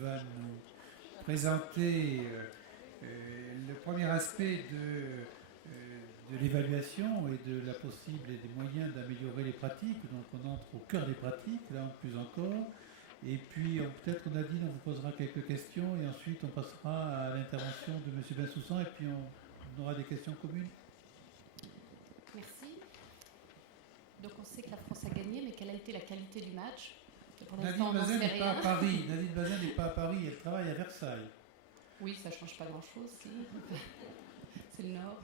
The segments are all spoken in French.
va nous présenter le premier aspect de l'évaluation et de la possible et des moyens d'améliorer les pratiques. Donc on entre au cœur des pratiques, là plus encore. Et puis peut-être que Nadine, on vous posera quelques questions et ensuite on passera à l'intervention de M. Bensoussan et puis on aura des questions communes. Merci. Donc on sait que la France a gagné, mais quelle a été la qualité du match? Nadine Bazin n'est pas à Paris. Nadine Bazin n'est pas à Paris, elle travaille à Versailles. Oui, ça ne change pas grand-chose, si. C'est le Nord.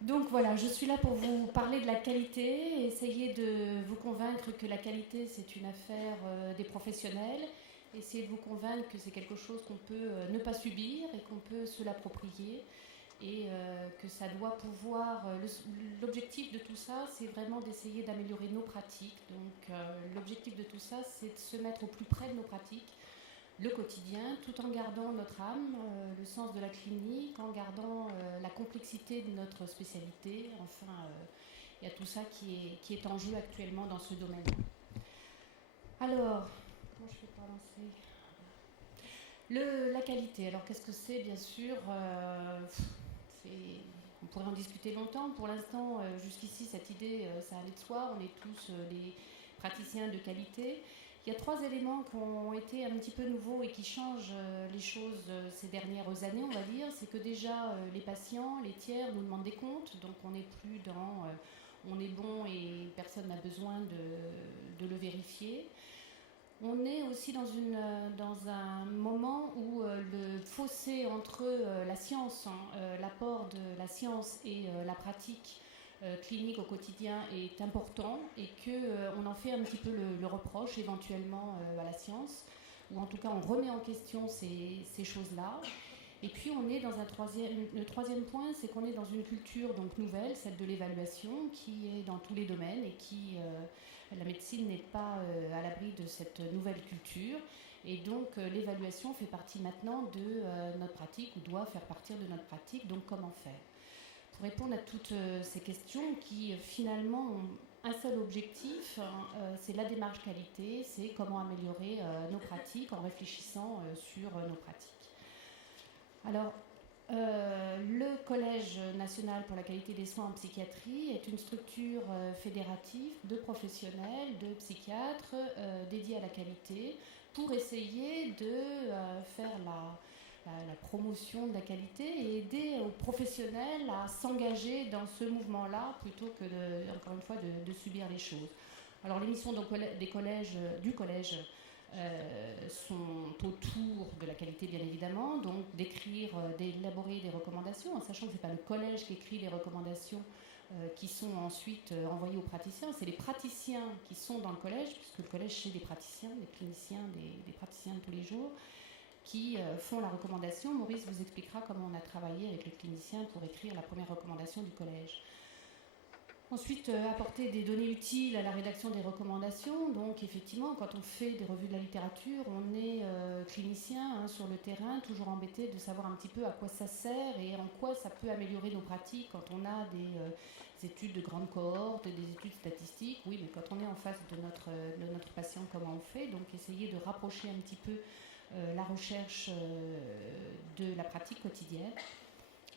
Donc voilà, je suis là pour vous parler de la qualité, essayer de vous convaincre que la qualité c'est une affaire des professionnels, essayer de vous convaincre que c'est quelque chose qu'on peut ne pas subir et qu'on peut se l'approprier et que ça doit pouvoir... l'objectif de tout ça, c'est vraiment d'essayer d'améliorer nos pratiques. Donc l'objectif de tout ça, c'est de se mettre au plus près de nos pratiques, le quotidien, tout en gardant notre âme, le sens de la clinique, en gardant la complexité de notre spécialité. Enfin, il y a tout ça qui est en jeu actuellement dans ce domaine. Alors, comment je fais pour lancer la qualité. Alors, qu'est-ce que c'est? Bien sûr, on pourrait en discuter longtemps. Pour l'instant, jusqu'ici, cette idée, ça allait de soi. On est tous des praticiens de qualité. Il y a 3 éléments qui ont été un petit peu nouveaux et qui changent les choses ces dernières années, on va dire. C'est que déjà, les patients, les tiers nous demandent des comptes, donc on n'est plus dans on est bon et personne n'a besoin de le vérifier. On est aussi dans un moment où le fossé entre la science, l'apport de la science et la pratique clinique au quotidien est important et qu'on en fait un petit peu le reproche éventuellement à la science, ou en tout cas on remet en question ces choses-là. Et puis on est dans le troisième point, c'est qu'on est dans une culture donc nouvelle, celle de l'évaluation, qui est dans tous les domaines et qui, la médecine n'est pas à l'abri de cette nouvelle culture. Et donc l'évaluation fait partie maintenant de notre pratique, ou doit faire partie de notre pratique, donc comment faire? Pour répondre à toutes ces questions qui finalement ont un seul objectif, c'est la démarche qualité, c'est comment améliorer nos pratiques en réfléchissant sur nos pratiques. Alors, le Collège national pour la qualité des soins en psychiatrie est une structure fédérative de professionnels, de psychiatres dédiés à la qualité pour essayer de faire la promotion de la qualité et aider aux professionnels à s'engager dans ce mouvement-là plutôt que, encore une fois, de subir les choses. Alors les missions du collège sont autour de la qualité bien évidemment, donc d'élaborer des recommandations, en sachant que ce n'est pas le collège qui écrit les recommandations qui sont ensuite envoyées aux praticiens, c'est les praticiens qui sont dans le collège, puisque le collège c'est des praticiens, des cliniciens, des praticiens de tous les jours, qui font la recommandation. Maurice vous expliquera comment on a travaillé avec les cliniciens pour écrire la première recommandation du collège. Ensuite, apporter des données utiles à la rédaction des recommandations. Donc, effectivement, quand on fait des revues de la littérature, on est clinicien sur le terrain, toujours embêté de savoir un petit peu à quoi ça sert et en quoi ça peut améliorer nos pratiques quand on a des études de grande cohorte, des études statistiques. Oui, mais quand on est en face de notre patient, comment on fait? Donc, essayer de rapprocher un petit peu la recherche de la pratique quotidienne.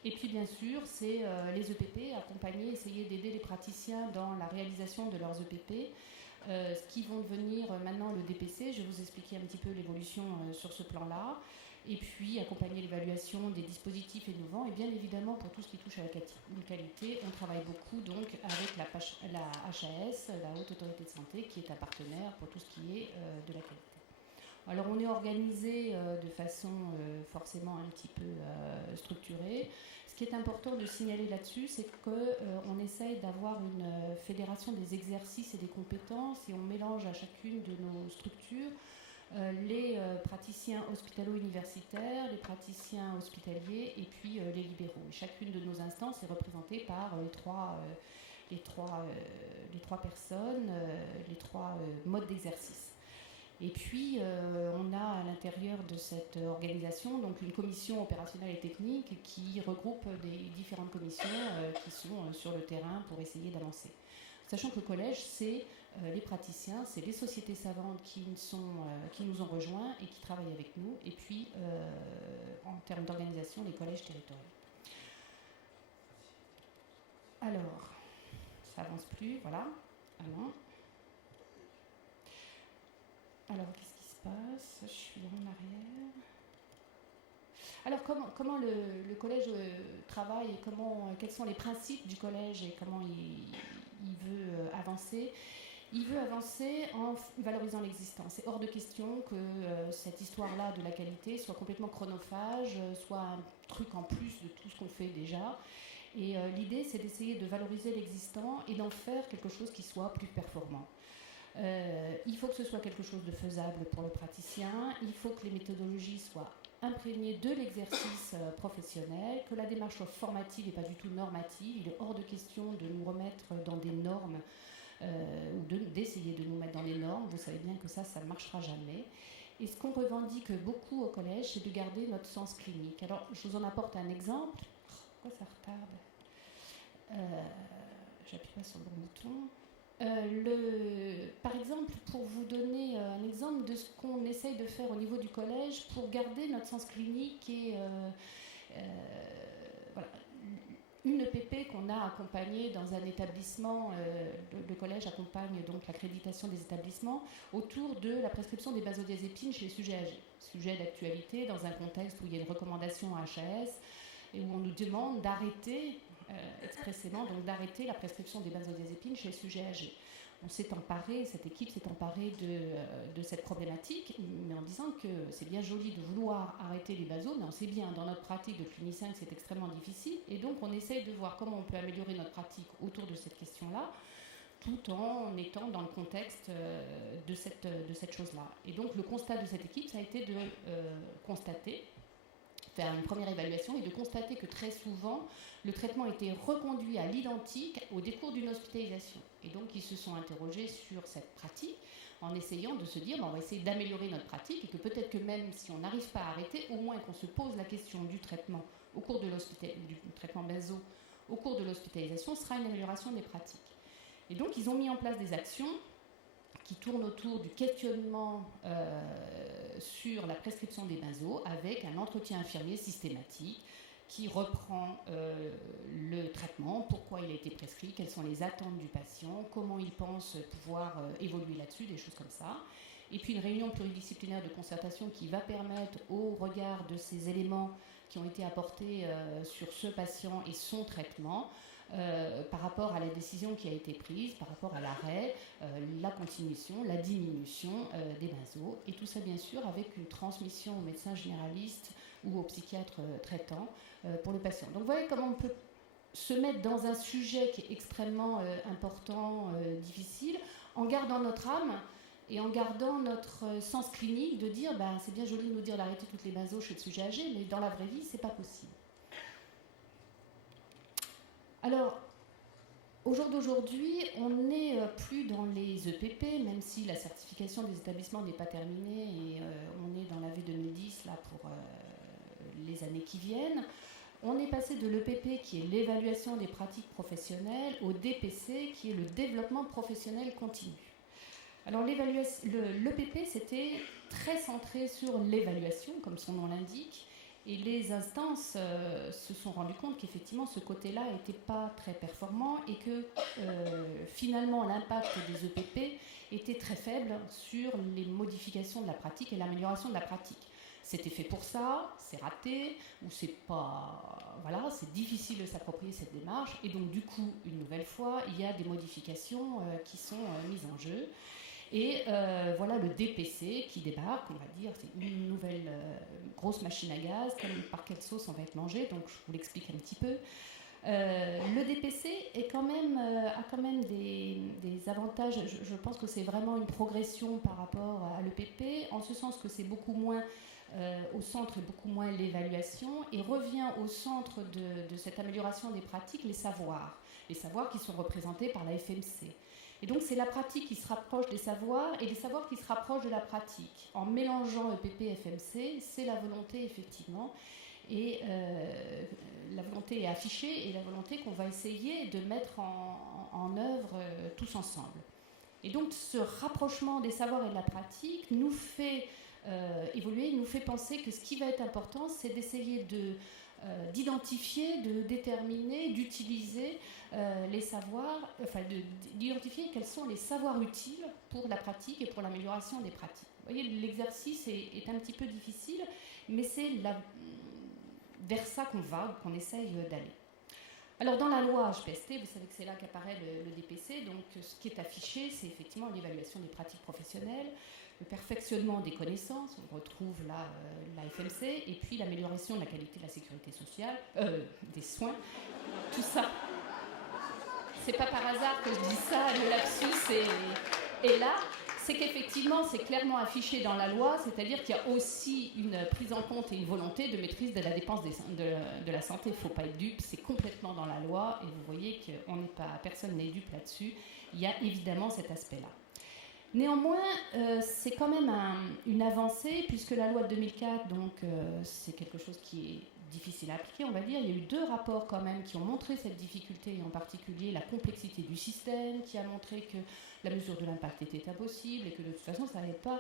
Et puis bien sûr, c'est les EPP, accompagner, essayer d'aider les praticiens dans la réalisation de leurs EPP, ce qui vont devenir maintenant le DPC. Je vais vous expliquer un petit peu l'évolution sur ce plan-là. Et puis accompagner l'évaluation des dispositifs innovants. Et bien évidemment, pour tout ce qui touche à la qualité, on travaille beaucoup donc avec la HAS, la Haute Autorité de Santé, qui est un partenaire pour tout ce qui est de la qualité. Alors on est organisé de façon forcément un petit peu structurée. Ce qui est important de signaler là-dessus, c'est qu'on essaye d'avoir une fédération des exercices et des compétences et on mélange à chacune de nos structures les praticiens hospitalo-universitaires, les praticiens hospitaliers et puis les libéraux. Et chacune de nos instances est représentée par les trois personnes, les trois modes d'exercice. Et puis, on a à l'intérieur de cette organisation donc une commission opérationnelle et technique qui regroupe des différentes commissions qui sont sur le terrain pour essayer d'avancer. Sachant que le collège, c'est les praticiens, c'est les sociétés savantes qui nous ont rejoints et qui travaillent avec nous, et puis en termes d'organisation, les collèges territoriaux. Alors, ça avance plus, voilà. Ah non. Alors, qu'est-ce qui se passe? Je suis en arrière. Alors, comment le collège travaille et quels sont les principes du collège et comment il veut avancer? Il veut avancer en valorisant l'existant. C'est hors de question que cette histoire-là de la qualité soit complètement chronophage, soit un truc en plus de tout ce qu'on fait déjà. Et l'idée, c'est d'essayer de valoriser l'existant et d'en faire quelque chose qui soit plus performant. Il faut que ce soit quelque chose de faisable pour le praticien, il faut que les méthodologies soient imprégnées de l'exercice professionnel, que la démarche soit formative et pas du tout normative. Il est hors de question de nous remettre dans des normes ou d'essayer de nous mettre dans les normes. Vous savez bien que ça ne marchera jamais. Et ce qu'on revendique beaucoup au collège, c'est de garder notre sens clinique. Alors, je vous en apporte un exemple. Pourquoi ça retarde? J'appuie pas sur le bon bouton. Par exemple, pour vous donner un exemple de ce qu'on essaye de faire au niveau du collège pour garder notre sens clinique et voilà, une EPP qu'on a accompagnée dans un établissement, le collège accompagne donc l'accréditation des établissements autour de la prescription des benzodiazépines chez les sujets âgés. Sujet d'actualité dans un contexte où il y a une recommandation HAS et où on nous demande d'arrêter expressément, donc d'arrêter la prescription des benzodiazépines chez les sujets âgés. On s'est emparé, cette équipe s'est emparée de cette problématique, mais en disant que c'est bien joli de vouloir arrêter les benzos, mais on sait bien dans notre pratique de clinicien que c'est extrêmement difficile, et donc on essaye de voir comment on peut améliorer notre pratique autour de cette question-là, tout en étant dans le contexte de cette chose-là. Et donc le constat de cette équipe, ça a été de faire une première évaluation et de constater que très souvent, le traitement était reconduit à l'identique au décours d'une hospitalisation. Et donc, ils se sont interrogés sur cette pratique en essayant de se dire, on va essayer d'améliorer notre pratique et que peut-être que même si on n'arrive pas à arrêter, au moins qu'on se pose la question du traitement au cours de du traitement benzo au cours de l'hospitalisation sera une amélioration des pratiques. Et donc, ils ont mis en place des actions qui tourne autour du questionnement sur la prescription des benzos avec un entretien infirmier systématique qui reprend le traitement, pourquoi il a été prescrit, quelles sont les attentes du patient, comment il pense pouvoir évoluer là-dessus, des choses comme ça. Et puis une réunion pluridisciplinaire de concertation qui va permettre, au regard de ces éléments qui ont été apportés sur ce patient et son traitement, par rapport à la décision qui a été prise, par rapport à l'arrêt, la continuation, la diminution des benzos, et tout ça bien sûr avec une transmission au médecin généraliste ou au psychiatre traitant pour le patient. Donc vous voyez comment on peut se mettre dans un sujet qui est extrêmement important, difficile, en gardant notre âme et en gardant notre sens clinique de dire c'est bien joli de nous dire d'arrêter toutes les benzos chez le sujet âgé, mais dans la vraie vie, c'est pas possible. Alors, au jour d'aujourd'hui, on n'est plus dans les EPP, même si la certification des établissements n'est pas terminée et on est dans la V2010 là, pour les années qui viennent. On est passé de l'EPP, qui est l'évaluation des pratiques professionnelles, au DPC, qui est le développement professionnel continu. Alors, l'EPP, c'était très centré sur l'évaluation, comme son nom l'indique. Et les instances se sont rendues compte qu'effectivement ce côté-là n'était pas très performant et que finalement l'impact des EPP était très faible sur les modifications de la pratique et l'amélioration de la pratique. C'était fait pour ça, c'est raté, ou c'est pas... Voilà, c'est difficile de s'approprier cette démarche. Et donc du coup, une nouvelle fois, il y a des modifications qui sont mises en jeu. Et voilà le DPC qui débarque, on va dire, c'est une nouvelle grosse machine à gaz, par quelle sauce on va être mangé, donc je vous l'explique un petit peu. Le DPC est quand même, a quand même des avantages, je pense que c'est vraiment une progression par rapport à l'EPP, en ce sens que c'est beaucoup moins au centre et beaucoup moins l'évaluation, et revient au centre de cette amélioration des pratiques les savoirs qui sont représentés par la FMC. Et donc c'est la pratique qui se rapproche des savoirs et les savoirs qui se rapprochent de la pratique. En mélangeant EPP et FMC, c'est la volonté effectivement, et la volonté est affichée et la volonté qu'on va essayer de mettre en œuvre tous ensemble. Et donc ce rapprochement des savoirs et de la pratique nous fait évoluer, nous fait penser que ce qui va être important, c'est d'essayer d'identifier, de déterminer, d'utiliser les savoirs, enfin d'identifier quels sont les savoirs utiles pour la pratique et pour l'amélioration des pratiques. Vous voyez, l'exercice est un petit peu difficile, mais c'est vers ça qu'on essaye d'aller. Alors dans la loi HPST, vous savez que c'est là qu'apparaît le DPC, donc ce qui est affiché, c'est effectivement l'évaluation des pratiques professionnelles, le perfectionnement des connaissances, on retrouve là la FMC, et puis l'amélioration de la qualité de la sécurité sociale, des soins, tout ça. C'est pas par hasard que je dis ça, le lapsus est là. C'est qu'effectivement, c'est clairement affiché dans la loi, c'est-à-dire qu'il y a aussi une prise en compte et une volonté de maîtrise de la dépense de la santé. Il ne faut pas être dupe, c'est complètement dans la loi, et vous voyez que personne n'est dupe là-dessus. Il y a évidemment cet aspect-là. Néanmoins, c'est quand même une avancée, puisque la loi de 2004, donc, c'est quelque chose qui est difficile à appliquer, on va dire. Il y a eu 2 rapports quand même qui ont montré cette difficulté, et en particulier la complexité du système, qui a montré que la mesure de l'impact était impossible et que de toute façon, ça n'allait pas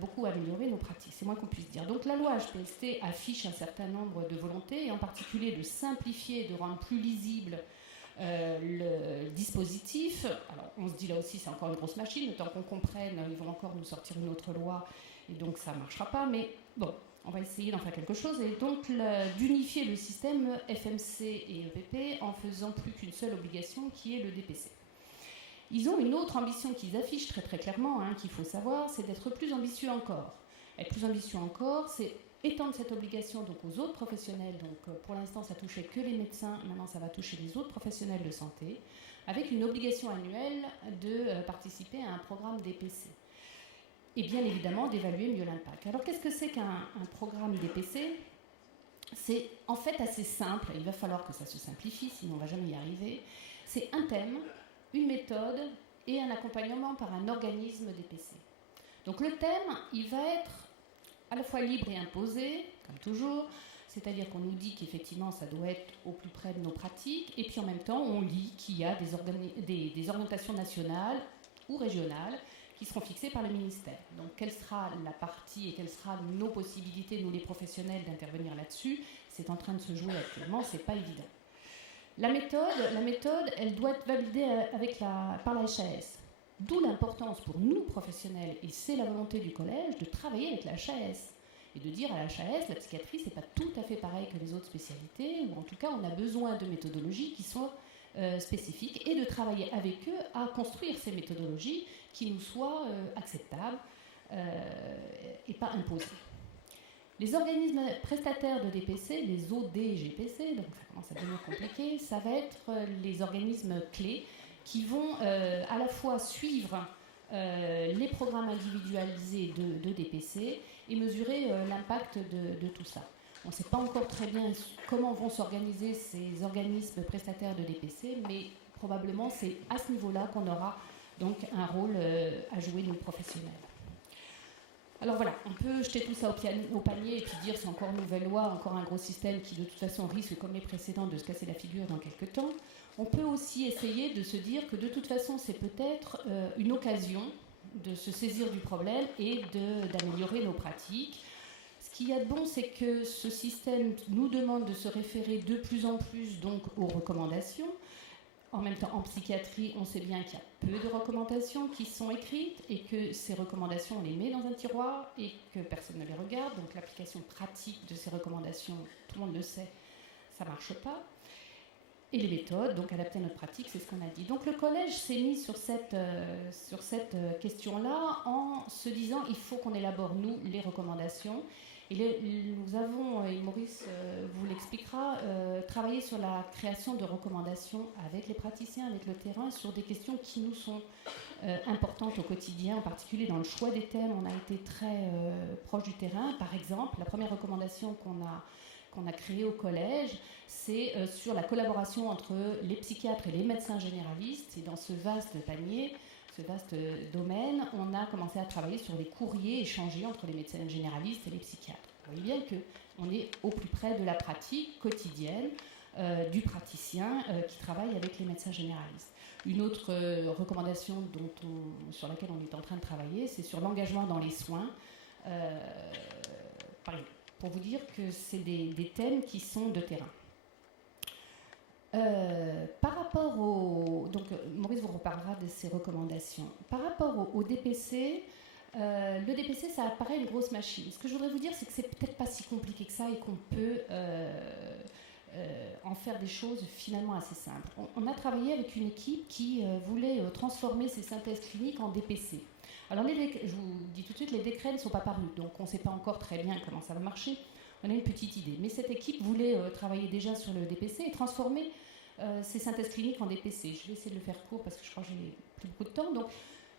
beaucoup améliorer nos pratiques. C'est moins qu'on puisse dire. Donc la loi HPST affiche un certain nombre de volontés, et en particulier de simplifier, de rendre plus lisible le dispositif. Alors on se dit là aussi, c'est encore une grosse machine, le temps qu'on comprenne, ils vont encore nous sortir une autre loi, et donc ça ne marchera pas, mais bon, on va essayer d'en faire quelque chose, et donc d'unifier le système FMC et EPP en faisant plus qu'une seule obligation qui est le DPC. Ils ont une autre ambition qu'ils affichent très très clairement, qu'il faut savoir, c'est d'être plus ambitieux encore. Être plus ambitieux encore, c'est étendre cette obligation donc aux autres professionnels. Donc pour l'instant, ça touchait que les médecins, maintenant ça va toucher les autres professionnels de santé, avec une obligation annuelle de participer à un programme DPC. Et bien évidemment d'évaluer mieux l'impact. Alors qu'est-ce que c'est qu'un programme DPC ? C'est en fait assez simple, il va falloir que ça se simplifie, sinon on ne va jamais y arriver. C'est un thème, une méthode et un accompagnement par un organisme DPC. Donc le thème, il va être à la fois libre et imposé, comme toujours, c'est-à-dire qu'on nous dit qu'effectivement ça doit être au plus près de nos pratiques, et puis en même temps on lit qu'il y a des orientations nationales ou régionales qui seront fixées par le ministère. Donc quelle sera la partie et quelles seront nos possibilités, nous les professionnels, d'intervenir là-dessus, c'est en train de se jouer actuellement, c'est pas évident. La méthode, elle doit être validée par la HAS. D'où l'importance pour nous, professionnels, et c'est la volonté du collège, de travailler avec la HAS. Et de dire à la HAS, la psychiatrie, c'est pas tout à fait pareil que les autres spécialités, ou en tout cas, on a besoin de méthodologies qui sont spécifiques, et de travailler avec eux à construire ces méthodologies qui nous soient acceptables et pas imposées. Les organismes prestataires de DPC, les ODGPC, donc ça commence à devenir compliqué, ça va être les organismes clés qui vont à la fois suivre les programmes individualisés de DPC et mesurer l'impact de tout ça. On ne sait pas encore très bien comment vont s'organiser ces organismes prestataires de DPC, mais probablement c'est à ce niveau-là qu'on aura donc un rôle à jouer nous professionnels. Alors voilà, on peut jeter tout ça au panier et puis dire c'est encore une nouvelle loi, encore un gros système qui de toute façon risque, comme les précédents, de se casser la figure dans quelques temps. On peut aussi essayer de se dire que de toute façon c'est peut-être une occasion de se saisir du problème et d'améliorer nos pratiques. Ce qu'il y a de bon, c'est que ce système nous demande de se référer de plus en plus donc aux recommandations. En même temps, en psychiatrie, on sait bien qu'il y a peu de recommandations qui sont écrites et que ces recommandations, on les met dans un tiroir et que personne ne les regarde. Donc l'application pratique de ces recommandations, tout le monde le sait, ça ne marche pas. Et les méthodes, donc adapter à notre pratique, c'est ce qu'on a dit. Donc le collège s'est mis sur cette question-là en se disant il faut qu'on élabore, nous, les recommandations. Et nous avons, et Maurice vous l'expliquera, travaillé sur la création de recommandations avec les praticiens, avec le terrain, sur des questions qui nous sont importantes au quotidien, en particulier dans le choix des thèmes. On a été très proche du terrain. Par exemple, la première recommandation qu'on a créée au collège, c'est sur la collaboration entre les psychiatres et les médecins généralistes. Et dans ce vaste panier, ce vaste domaine, on a commencé à travailler sur les courriers échangés entre les médecins généralistes et les psychiatres. Vous voyez bien qu'on est au plus près de la pratique quotidienne, du praticien qui travaille avec les médecins généralistes. Une autre recommandation sur laquelle on est en train de travailler, c'est sur l'engagement dans les soins. Pour vous dire que c'est des thèmes qui sont de terrain. Par rapport donc Maurice vous reparlera de ces recommandations. Par rapport au DPC, le DPC, ça apparaît une grosse machine. Ce que je voudrais vous dire, c'est que c'est peut-être pas si compliqué que ça et qu'on peut en faire des choses finalement assez simples. On a travaillé avec une équipe qui voulait transformer ces synthèses cliniques en DPC. Alors, je vous dis tout de suite, les décrets ne sont pas parus, donc on ne sait pas encore très bien comment ça va marcher. On a une petite idée. Mais cette équipe voulait travailler déjà sur le DPC et transformer ces synthèses cliniques en DPC. Je vais essayer de le faire court parce que je crois que j'ai plus beaucoup de temps. Donc,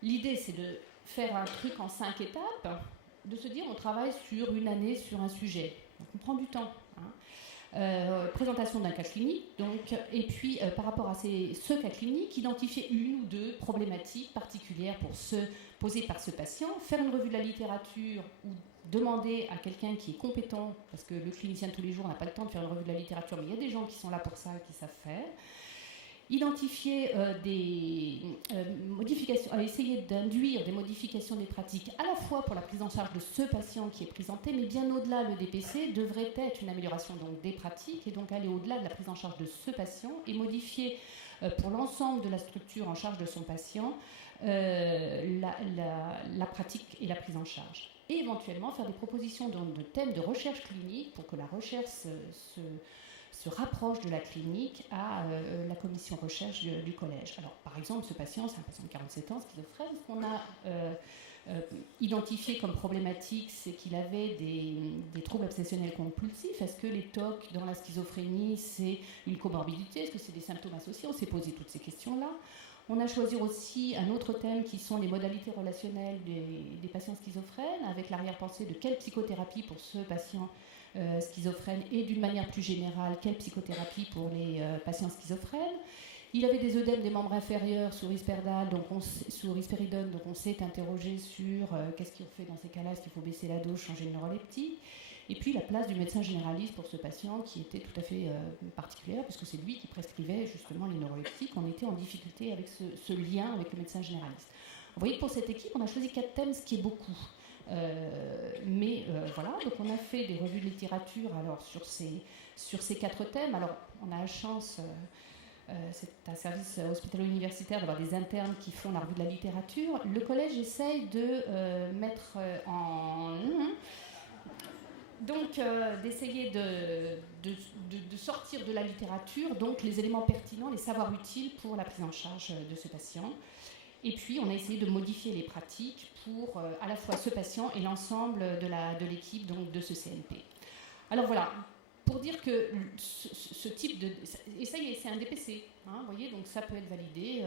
l'idée, c'est de faire un truc en 5 étapes, de se dire on travaille sur une année sur un sujet. Donc, on prend du temps. Présentation d'un cas clinique, donc, et puis par rapport à ce cas clinique, identifier une ou deux problématiques particulières posées par ce patient, faire une revue de la littérature ou demander à quelqu'un qui est compétent, parce que le clinicien de tous les jours n'a pas le temps de faire une revue de la littérature, mais il y a des gens qui sont là pour ça et qui savent faire. Identifier des modifications, essayer d'induire des modifications des pratiques à la fois pour la prise en charge de ce patient qui est présenté, mais bien au-delà, le DPC devrait être une amélioration donc, des pratiques et donc aller au-delà de la prise en charge de ce patient et modifier pour l'ensemble de la structure en charge de son patient la pratique et la prise en charge. Et éventuellement faire des propositions de thèmes de recherche clinique pour que la recherche se rapproche de la clinique à la commission recherche du collège. Alors, par exemple, ce patient, c'est un patient de 47 ans, schizophrène. Ce qu'on a identifié comme problématique, c'est qu'il avait des troubles obsessionnels compulsifs. Est-ce que les TOC dans la schizophrénie, c'est une comorbidité? Est-ce que c'est des symptômes associés? On s'est posé toutes ces questions-là. On a choisi aussi un autre thème qui sont les modalités relationnelles des patients schizophrènes, avec l'arrière-pensée de quelle psychothérapie pour ce patient schizophrène et d'une manière plus générale, quelle psychothérapie pour les patients schizophrènes. Il avait des œdèmes des membres inférieurs sous risperidone, donc on s'est interrogé sur qu'est-ce qu'on fait dans ces cas-là, est-ce qu'il faut baisser la dose, changer de neuroleptique. Et puis la place du médecin généraliste pour ce patient qui était tout à fait particulière, puisque c'est lui qui prescrivait justement les neuroleptiques. On était en difficulté avec ce lien avec le médecin généraliste. Vous voyez que pour cette équipe, on a choisi 4 thèmes, ce qui est beaucoup. Voilà, donc on a fait des revues de littérature alors, sur ces 4 thèmes. Alors, on a la chance, c'est un service hospitalo-universitaire, d'avoir des internes qui font la revue de la littérature. Le collège essaye de mettre d'essayer de sortir de la littérature donc les éléments pertinents, les savoirs utiles pour la prise en charge de ce patient. Et puis, on a essayé de modifier les pratiques pour à la fois ce patient et l'ensemble de l'équipe donc, de ce CNP. Alors voilà, pour dire que ce type de... Et ça y est, c'est un DPC, hein, vous voyez, donc ça peut être validé,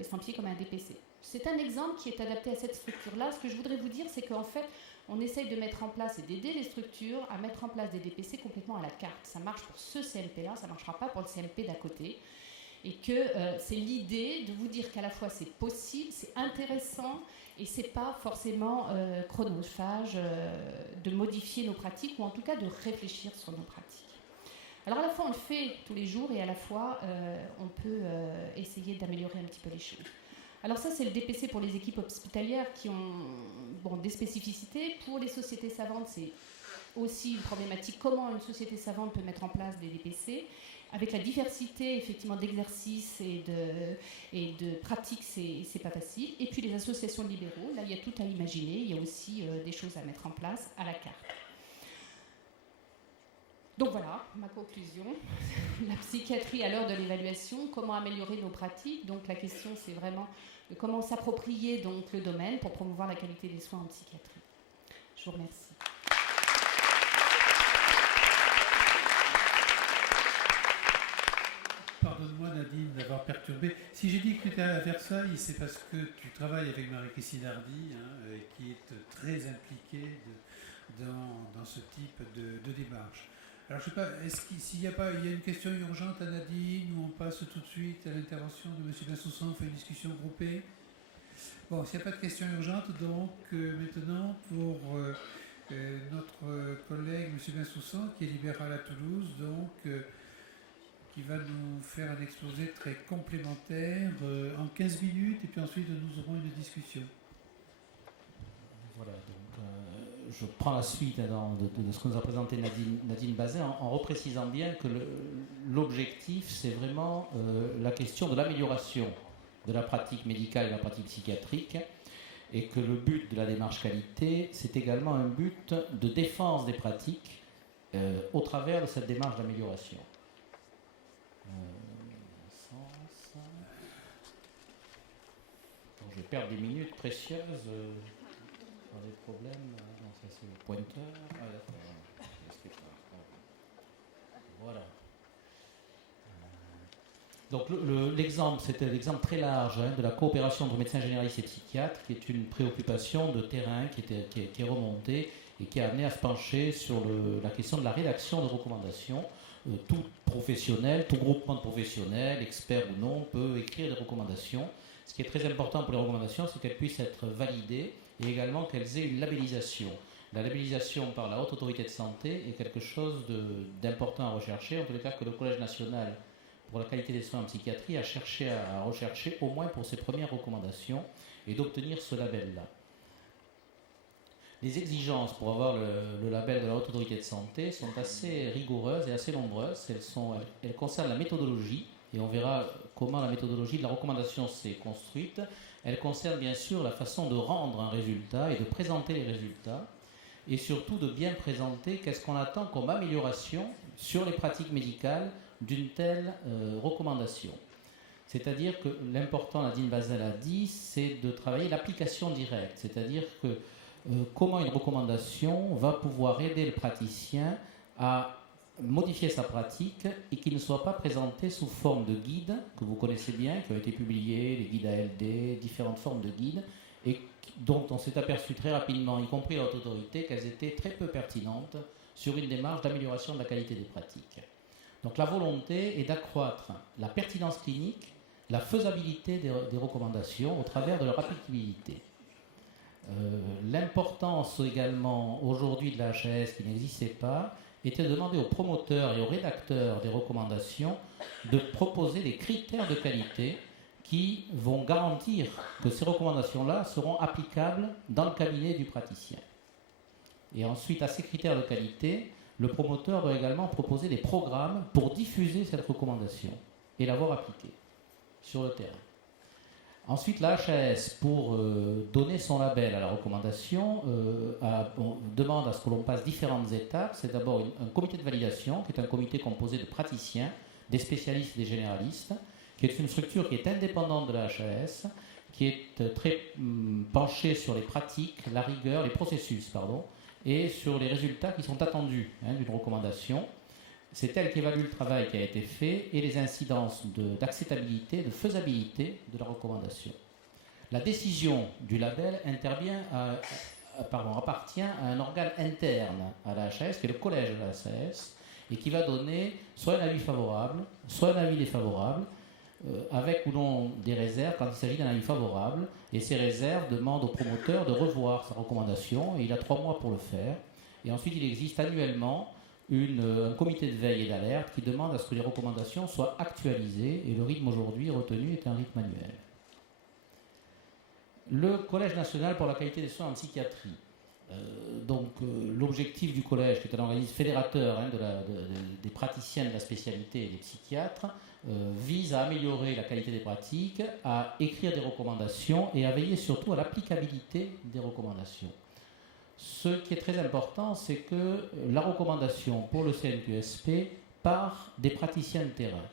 estampillé comme un DPC. C'est un exemple qui est adapté à cette structure-là. Ce que je voudrais vous dire, c'est qu'en fait, on essaye de mettre en place et d'aider les structures à mettre en place des DPC complètement à la carte. Ça marche pour ce CNP-là, ça ne marchera pas pour le CNP d'à côté. Et que c'est l'idée de vous dire qu'à la fois c'est possible, c'est intéressant et c'est pas forcément chronophage de modifier nos pratiques ou en tout cas de réfléchir sur nos pratiques. Alors à la fois on le fait tous les jours et à la fois on peut essayer d'améliorer un petit peu les choses. Alors ça c'est le DPC pour les équipes hospitalières qui ont des spécificités. Pour les sociétés savantes c'est aussi une problématique, comment une société savante peut mettre en place des DPC. Avec la diversité effectivement d'exercices et de pratiques, c'est pas facile. Et puis les associations de libéraux, là il y a tout à imaginer, il y a aussi des choses à mettre en place à la carte. Donc voilà, ma conclusion. La psychiatrie à l'heure de l'évaluation, comment améliorer nos pratiques. Donc la question c'est vraiment de comment s'approprier donc le domaine pour promouvoir la qualité des soins en psychiatrie. Je vous remercie. Pardonne-moi Nadine d'avoir perturbé. Si j'ai dit que tu étais à Versailles, c'est parce que tu travailles avec Marie-Christine Hardy, qui est très impliquée dans ce type de démarche. Alors je ne sais pas, s'il y a une question urgente à Nadine ou on passe tout de suite à l'intervention de M. Bensoussan, on fait une discussion groupée. Bon, s'il n'y a pas de question urgente, donc maintenant pour notre collègue M. Bensoussan, qui est libéral à Toulouse, donc... qui qui va nous faire un exposé très complémentaire en 15 minutes, et puis ensuite nous aurons une discussion. Voilà, donc je prends la suite de ce que nous a présenté Nadine Bazin en reprécisant bien que l'objectif, c'est vraiment la question de l'amélioration de la pratique médicale et de la pratique psychiatrique, et que le but de la démarche qualité, c'est également un but de défense des pratiques au travers de cette démarche d'amélioration. Donc je vais perdre des minutes précieuses par des problèmes. Non, ça c'est le pointeur. Ah, d'accord. Voilà. Donc l'exemple, c'était l'exemple très large de la coopération entre médecins généralistes et psychiatres, qui est une préoccupation de terrain qui est remontée et qui a amené à se pencher sur la question de la rédaction de recommandations. Tout professionnel, tout groupement de professionnels, experts ou non, peut écrire des recommandations. Ce qui est très important pour les recommandations, c'est qu'elles puissent être validées et également qu'elles aient une labellisation. La labellisation par la Haute Autorité de Santé est quelque chose d'important à rechercher, en tous les cas que le Collège national pour la qualité des soins en psychiatrie a cherché à rechercher au moins pour ses premières recommandations et d'obtenir ce label-là. Les exigences pour avoir le label de la Haute Autorité de Santé sont assez rigoureuses et assez nombreuses. Elles concernent la méthodologie, et on verra comment la méthodologie de la recommandation s'est construite. Elles concernent bien sûr la façon de rendre un résultat et de présenter les résultats, et surtout de bien présenter qu'est-ce qu'on attend comme amélioration sur les pratiques médicales d'une telle recommandation. C'est-à-dire que l'important, Nadine Bazin l'a dit, c'est de travailler l'application directe, c'est-à-dire que comment une recommandation va pouvoir aider le praticien à modifier sa pratique et qu'il ne soit pas présenté sous forme de guides, que vous connaissez bien, qui ont été publiés, les guides ALD, différentes formes de guides, et dont on s'est aperçu très rapidement, y compris la haute autorité, qu'elles étaient très peu pertinentes sur une démarche d'amélioration de la qualité des pratiques. Donc la volonté est d'accroître la pertinence clinique, la faisabilité des recommandations au travers de leur applicabilité. L'importance également aujourd'hui de la HAS qui n'existait pas était de demander aux promoteurs et aux rédacteurs des recommandations de proposer des critères de qualité qui vont garantir que ces recommandations-là seront applicables dans le cabinet du praticien. Et ensuite, à ces critères de qualité, le promoteur doit également proposer des programmes pour diffuser cette recommandation et l'avoir appliquée sur le terrain. Ensuite, la HAS, pour donner son label à la recommandation, on demande à ce que l'on passe différentes étapes. C'est d'abord un comité de validation, qui est un comité composé de praticiens, des spécialistes et des généralistes, qui est une structure qui est indépendante de la HAS, qui est très penchée sur les pratiques, la rigueur, les processus, et sur les résultats qui sont attendus d'une recommandation. C'est elle qui évalue le travail qui a été fait et les incidences d'acceptabilité, de faisabilité de la recommandation. La décision du label appartient à un organe interne à la HAS, qui est le collège de la HAS, et qui va donner soit un avis favorable, soit un avis défavorable, avec ou non des réserves quand il s'agit d'un avis favorable. Et ces réserves demandent au promoteur de revoir sa recommandation, et il a 3 mois pour le faire. Et ensuite, il existe annuellement un comité de veille et d'alerte qui demande à ce que les recommandations soient actualisées, et le rythme aujourd'hui retenu est un rythme annuel. Le Collège national pour la qualité des soins en psychiatrie. L'objectif du collège, qui est un organisme fédérateur des praticiens de la spécialité et des psychiatres, vise à améliorer la qualité des pratiques, à écrire des recommandations et à veiller surtout à l'applicabilité des recommandations. Ce qui est très important, c'est que la recommandation pour le CNQSP part des praticiens de terrain.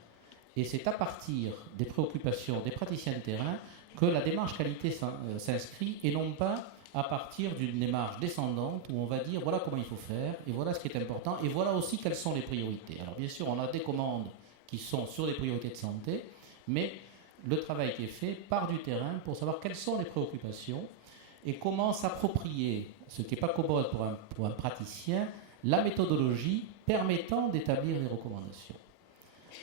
Et c'est à partir des préoccupations des praticiens de terrain que la démarche qualité s'inscrit, et non pas à partir d'une démarche descendante où on va dire voilà comment il faut faire, et voilà ce qui est important, et voilà aussi quelles sont les priorités. Alors bien sûr, on a des commandes qui sont sur des priorités de santé, mais le travail qui est fait part du terrain pour savoir quelles sont les préoccupations et comment s'approprier, ce qui n'est pas commode pour un praticien, la méthodologie permettant d'établir des recommandations.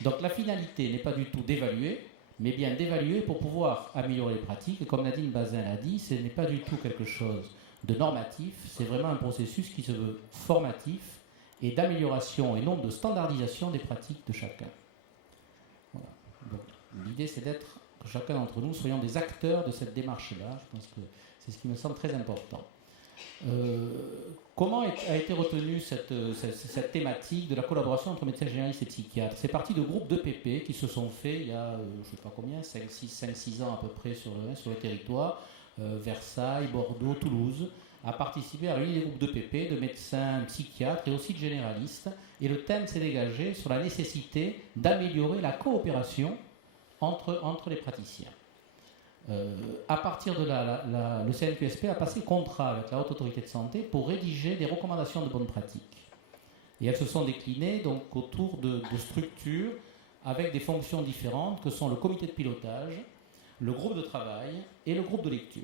Donc la finalité n'est pas du tout d'évaluer, mais bien d'évaluer pour pouvoir améliorer les pratiques. Et comme Nadine Bazin l'a dit, ce n'est pas du tout quelque chose de normatif, c'est vraiment un processus qui se veut formatif et d'amélioration et non de standardisation des pratiques de chacun. L'idée, c'est que chacun d'entre nous soyons des acteurs de cette démarche-là. Je pense que c'est ce qui me semble très important. Comment a été retenue cette thématique de la collaboration entre médecins généralistes et psychiatres? C'est parti de groupes d'EPP qui se sont faits il y a, je ne sais pas combien, 5-6 ans à peu près sur le territoire, Versailles, Bordeaux, Toulouse, a participé à réunir des groupes d'EPP, de médecins psychiatres et aussi de généralistes. Et le thème s'est dégagé sur la nécessité d'améliorer la coopération entre les praticiens. À partir de là, le CNQSP a passé contrat avec la Haute Autorité de Santé pour rédiger des recommandations de bonne pratique. Et elles se sont déclinées donc autour de structures avec des fonctions différentes que sont le comité de pilotage, le groupe de travail et le groupe de lecture.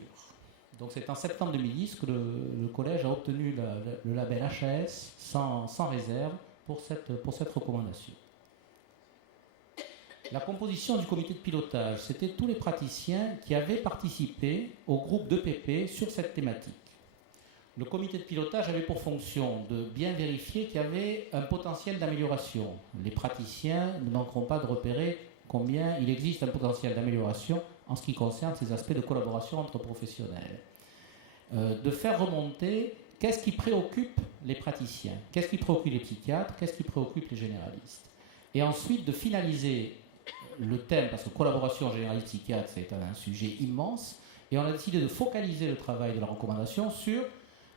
Donc c'est en septembre 2010 que le collège a obtenu le label HAS sans réserve pour cette recommandation. La composition du comité de pilotage, c'était tous les praticiens qui avaient participé au groupe d'EPP sur cette thématique. Le comité de pilotage avait pour fonction de bien vérifier qu'il y avait un potentiel d'amélioration. Les praticiens ne manqueront pas de repérer combien il existe un potentiel d'amélioration en ce qui concerne ces aspects de collaboration entre professionnels. De faire remonter qu'est-ce qui préoccupe les praticiens, qu'est-ce qui préoccupe les psychiatres, qu'est-ce qui préoccupe les généralistes. Et ensuite de finaliser le thème, parce que collaboration généraliste-psychiatre, c'est un sujet immense, et on a décidé de focaliser le travail de la recommandation sur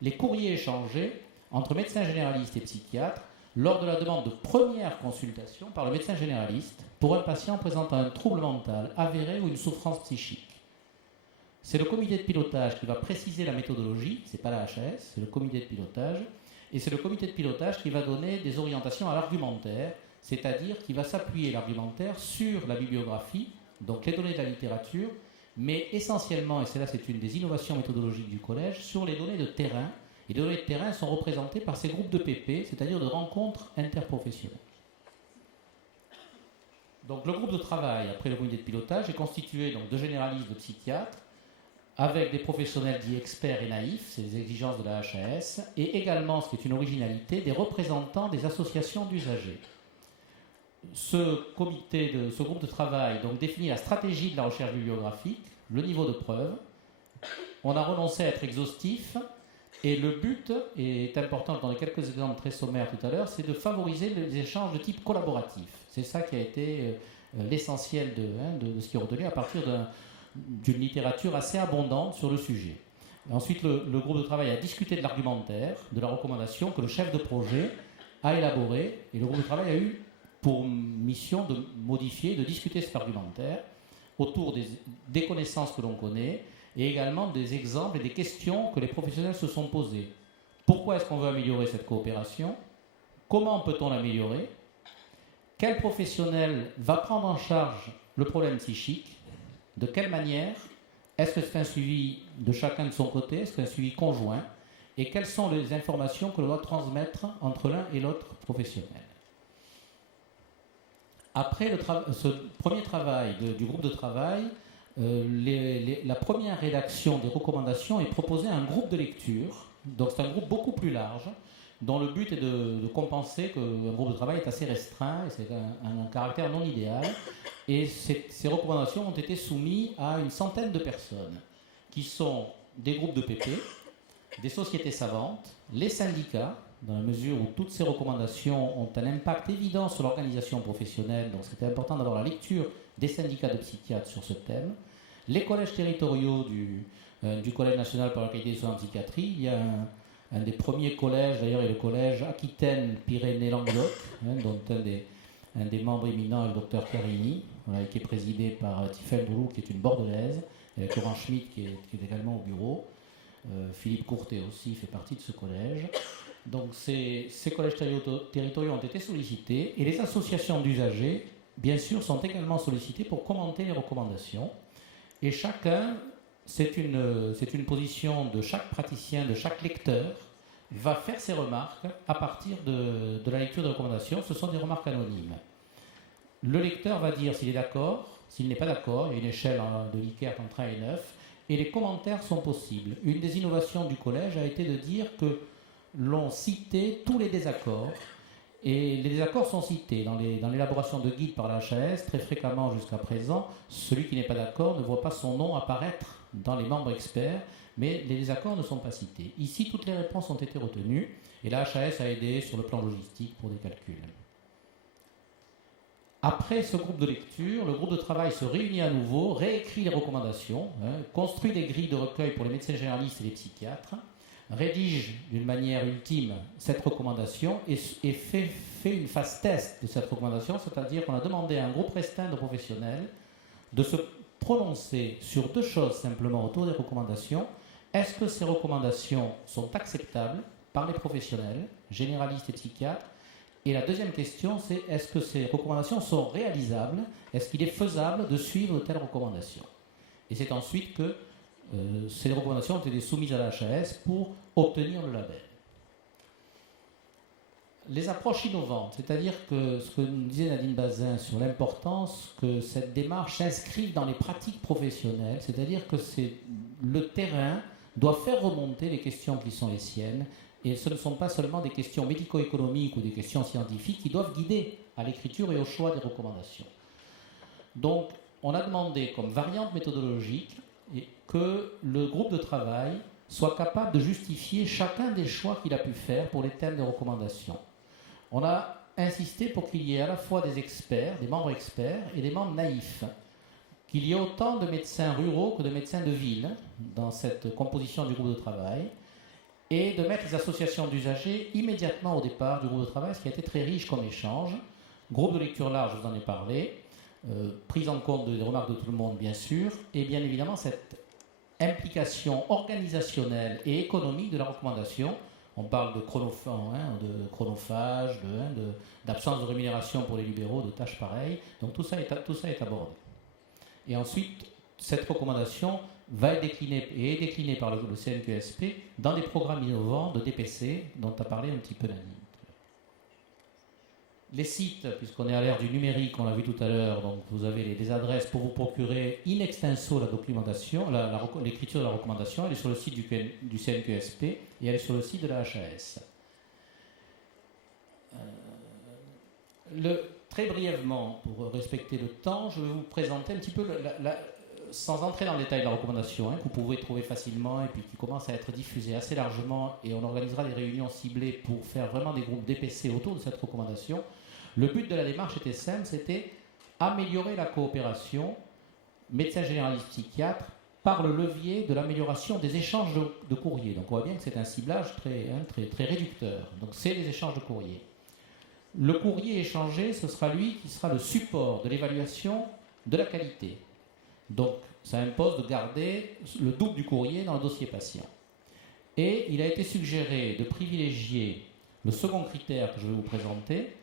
les courriers échangés entre médecins généralistes et psychiatres lors de la demande de première consultation par le médecin généraliste pour un patient présentant un trouble mental avéré ou une souffrance psychique. C'est le comité de pilotage qui va préciser la méthodologie, ce n'est pas la HAS, c'est le comité de pilotage, et c'est le comité de pilotage qui va donner des orientations à l'argumentaire, c'est-à-dire qui va s'appuyer l'argumentaire sur la bibliographie, donc les données de la littérature, mais essentiellement, et c'est une des innovations méthodologiques du collège, sur les données de terrain. Et les données de terrain sont représentées par ces groupes de PP, c'est-à-dire de rencontres interprofessionnelles. Donc le groupe de travail, après le comité de pilotage, est constitué donc, de généralistes, de psychiatres, avec des professionnels dits experts et naïfs, c'est les exigences de la HAS, et également, ce qui est une originalité, des représentants des associations d'usagers. Ce groupe de travail donc, définit la stratégie de la recherche bibliographique, le niveau de preuve. On a renoncé à être exhaustif et le but est important dans les quelques exemples très sommaires tout à l'heure, c'est de favoriser les échanges de type collaboratif. C'est ça qui a été l'essentiel de ce qui est retenu à partir d'une littérature assez abondante sur le sujet. Ensuite, le groupe de travail a discuté de l'argumentaire, de la recommandation que le chef de projet a élaboré et le groupe de travail a eu pour mission de modifier, de discuter cet argumentaire autour des connaissances que l'on connaît et également des exemples et des questions que les professionnels se sont posées. Pourquoi est-ce qu'on veut améliorer cette coopération? Comment peut-on l'améliorer? Quel professionnel va prendre en charge le problème psychique? De quelle manière? Est-ce que c'est un suivi de chacun de son côté? Est-ce que c'est un suivi conjoint? Et quelles sont les informations que l'on doit transmettre entre l'un et l'autre professionnel? Après ce premier travail du groupe de travail, la première rédaction des recommandations est proposée à un groupe de lecture. Donc c'est un groupe beaucoup plus large, dont le but est de compenser qu'un groupe de travail est assez restreint, et c'est un caractère non idéal. Et ces recommandations ont été soumises à une centaine de personnes, qui sont des groupes de PP, des sociétés savantes, les syndicats, dans la mesure où toutes ces recommandations ont un impact évident sur l'organisation professionnelle, donc c'était important d'avoir la lecture des syndicats de psychiatres sur ce thème, les collèges territoriaux du Collège national pour la qualité des soins en psychiatrie. Il y a un des premiers collèges, d'ailleurs, est le collège Aquitaine-Pyrénées-Languedoc, dont un des membres éminents est le docteur Carini, qui est présidé par Tiffaine Doulou, qui est une bordelaise, et Laurent Schmitt, qui est également au bureau. Philippe Courtet aussi fait partie de ce collège. Donc ces collèges territoriaux ont été sollicités et les associations d'usagers, bien sûr, sont également sollicitées pour commenter les recommandations. Et chacun, c'est une position de chaque praticien, de chaque lecteur, va faire ses remarques à partir de la lecture des recommandations. Ce sont des remarques anonymes. Le lecteur va dire s'il est d'accord, s'il n'est pas d'accord. Il y a une échelle de Likert entre 1 et 9. Et les commentaires sont possibles. Une des innovations du collège a été de dire que l'on citait tous les désaccords Et les désaccords sont cités dans l'élaboration de guides par la HAS. Très fréquemment jusqu'à présent, celui qui n'est pas d'accord ne voit pas son nom apparaître dans les membres experts, mais les désaccords ne sont pas cités. Ici, toutes les réponses ont été retenues et la HAS a aidé sur le plan logistique pour des calculs. Après ce groupe de lecture, le groupe de travail se réunit à nouveau, réécrit les recommandations, construit des grilles de recueil pour les médecins généralistes et les psychiatres, rédige d'une manière ultime cette recommandation et fait une phase test de cette recommandation, c'est-à-dire qu'on a demandé à un groupe restreint de professionnels de se prononcer sur deux choses simplement autour des recommandations. Est-ce que ces recommandations sont acceptables par les professionnels, généralistes et psychiatres? Et la deuxième question, c'est est-ce que ces recommandations sont réalisables? Est-ce qu'il est faisable de suivre de telles recommandations? Et c'est ensuite que ces recommandations ont été soumises à la HAS pour obtenir le label. Les approches innovantes, c'est-à-dire que ce que nous disait Nadine Bazin sur l'importance que cette démarche s'inscrive dans les pratiques professionnelles, c'est-à-dire que le terrain doit faire remonter les questions qui sont les siennes, et ce ne sont pas seulement des questions médico-économiques ou des questions scientifiques qui doivent guider à l'écriture et au choix des recommandations. Donc, on a demandé comme variante méthodologique que le groupe de travail soit capable de justifier chacun des choix qu'il a pu faire pour les thèmes de recommandation. On a insisté pour qu'il y ait à la fois des experts, des membres experts et des membres naïfs, qu'il y ait autant de médecins ruraux que de médecins de ville dans cette composition du groupe de travail, et de mettre les associations d'usagers immédiatement au départ du groupe de travail, ce qui a été très riche comme échange. Groupe de lecture large, je vous en ai parlé, prise en compte des remarques de tout le monde, bien sûr, et bien évidemment cette implication organisationnelle et économique de la recommandation. On parle de chronophage, d'absence de rémunération pour les libéraux, de tâches pareilles. Donc tout ça est abordé. Et ensuite, cette recommandation va être déclinée et est déclinée par le CNQSP dans des programmes innovants de DPC dont a parlé un petit peu Nadine. Les sites, puisqu'on est à l'ère du numérique, on l'a vu tout à l'heure, donc vous avez les adresses pour vous procurer in extenso la documentation, l'écriture de la recommandation. Elle est sur le site du CNQSP et elle est sur le site de la HAS. Très brièvement, pour respecter le temps, je vais vous présenter un petit peu, sans entrer dans le détail de la recommandation, que vous pouvez trouver facilement et puis qui commence à être diffusée assez largement, et on organisera des réunions ciblées pour faire vraiment des groupes DPC autour de cette recommandation. Le but de la démarche était simple, c'était améliorer la coopération médecin généraliste psychiatre par le levier de l'amélioration des échanges de courriers. Donc on voit bien que c'est un ciblage très réducteur. Donc c'est les échanges de courriers. Le courrier échangé, ce sera lui qui sera le support de l'évaluation de la qualité. Donc ça impose de garder le double du courrier dans le dossier patient. Et il a été suggéré de privilégier le second critère que je vais vous présenter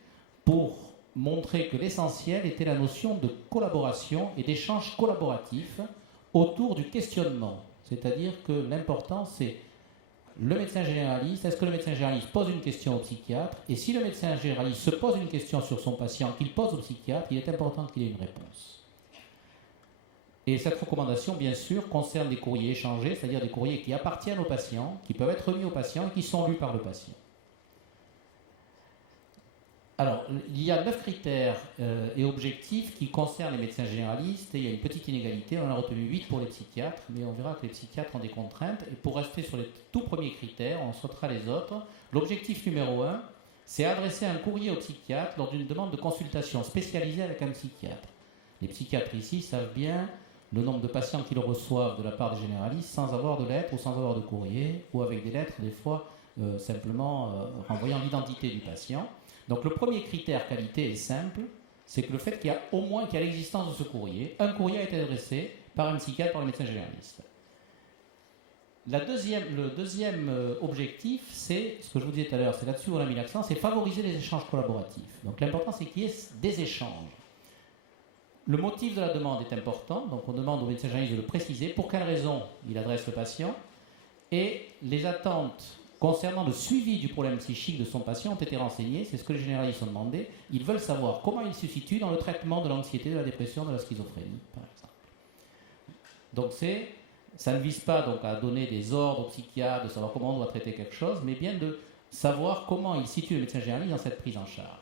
pour montrer que l'essentiel était la notion de collaboration et d'échange collaboratif autour du questionnement. C'est-à-dire que l'important, c'est le médecin généraliste. Est-ce que le médecin généraliste pose une question au psychiatre? Et si le médecin généraliste se pose une question sur son patient qu'il pose au psychiatre, il est important qu'il ait une réponse. Et cette recommandation, bien sûr, concerne des courriers échangés, c'est-à-dire des courriers qui appartiennent au patient, qui peuvent être remis au patient et qui sont lus par le patient. Alors, il y a 9 critères et objectifs qui concernent les médecins généralistes, et il y a une petite inégalité. On en a retenu 8 pour les psychiatres, mais on verra que les psychiatres ont des contraintes. Et pour rester sur les tout premiers critères, on sautera les autres. L'objectif numéro 1, c'est adresser un courrier au psychiatre lors d'une demande de consultation spécialisée avec un psychiatre. Les psychiatres ici savent bien le nombre de patients qui le reçoivent de la part des généralistes sans avoir de lettres ou sans avoir de courrier, ou avec des lettres des fois simplement renvoyant l'identité du patient. Donc le premier critère qualité est simple, c'est que le fait qu'il y a l'existence de ce courrier, un courrier a été adressé par un psychiatre, par le médecin généraliste. Le deuxième objectif, c'est ce que je vous disais tout à l'heure, c'est là-dessus où on a mis l'accent, c'est favoriser les échanges collaboratifs. Donc l'important, c'est qu'il y ait des échanges. Le motif de la demande est important, donc on demande au médecin généraliste de le préciser, pour quelle raison il adresse le patient, et les attentes concernant le suivi du problème psychique de son patient ont été renseignées, c'est ce que les généralistes ont demandé. Ils veulent savoir comment il se situe dans le traitement de l'anxiété, de la dépression, de la schizophrénie, par exemple. Donc ça ne vise pas donc à donner des ordres aux psychiatres, de savoir comment on doit traiter quelque chose, mais bien savoir comment il situe le médecin généraliste dans cette prise en charge.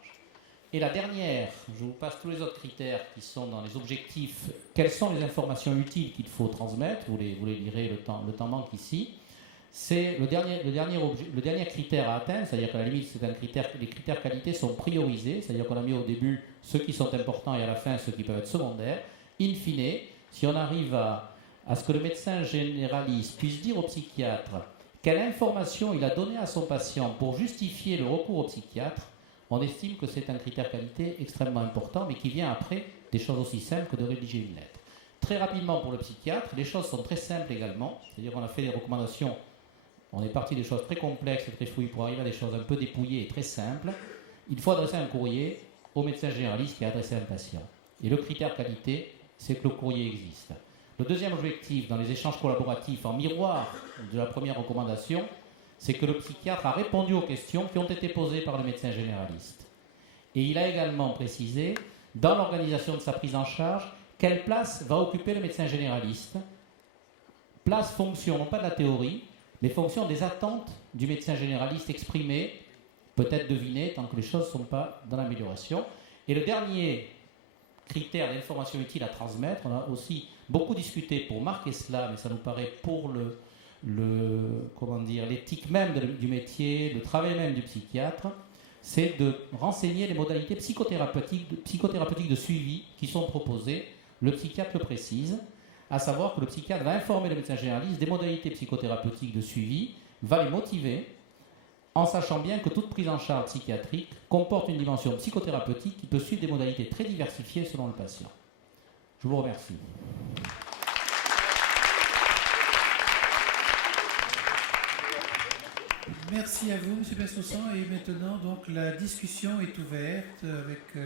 Et la dernière, je vous passe tous les autres critères qui sont dans les objectifs. Quelles sont les informations utiles qu'il faut transmettre? Vous les lirez, le temps manque ici. C'est le dernier critère à atteindre, c'est-à-dire qu'à la limite, les critères qualité sont priorisés, c'est-à-dire qu'on a mis au début ceux qui sont importants et à la fin ceux qui peuvent être secondaires. In fine, si on arrive à ce que le médecin généraliste puisse dire au psychiatre quelle information il a donnée à son patient pour justifier le recours au psychiatre, on estime que c'est un critère qualité extrêmement important, mais qui vient après des choses aussi simples que de rédiger une lettre. Très rapidement pour le psychiatre, les choses sont très simples également, c'est-à-dire qu'on a fait des recommandations, on est parti des choses très complexes et très fouilles pour arriver à des choses un peu dépouillées et très simples. Il faut adresser un courrier au médecin généraliste qui a adressé un patient. Et le critère qualité, c'est que le courrier existe. Le deuxième objectif dans les échanges collaboratifs en miroir de la première recommandation, c'est que le psychiatre a répondu aux questions qui ont été posées par le médecin généraliste. Et il a également précisé, dans l'organisation de sa prise en charge, quelle place va occuper le médecin généraliste. Place, fonction, non pas de la théorie, mais fonction des attentes du médecin généraliste exprimées, peut-être devinées, tant que les choses ne sont pas dans l'amélioration. Et le dernier critère d'information utile à transmettre, on a aussi beaucoup discuté pour marquer cela, mais ça nous paraît pour l'éthique même du métier, le travail même du psychiatre, c'est de renseigner les modalités psychothérapeutiques de suivi qui sont proposées. Le psychiatre le précise, à savoir que le psychiatre va informer le médecin généraliste des modalités psychothérapeutiques de suivi, va les motiver, en sachant bien que toute prise en charge psychiatrique comporte une dimension psychothérapeutique qui peut suivre des modalités très diversifiées selon le patient. Je vous remercie. Merci à vous, M. Bessoussan. Et maintenant, donc, la discussion est ouverte avec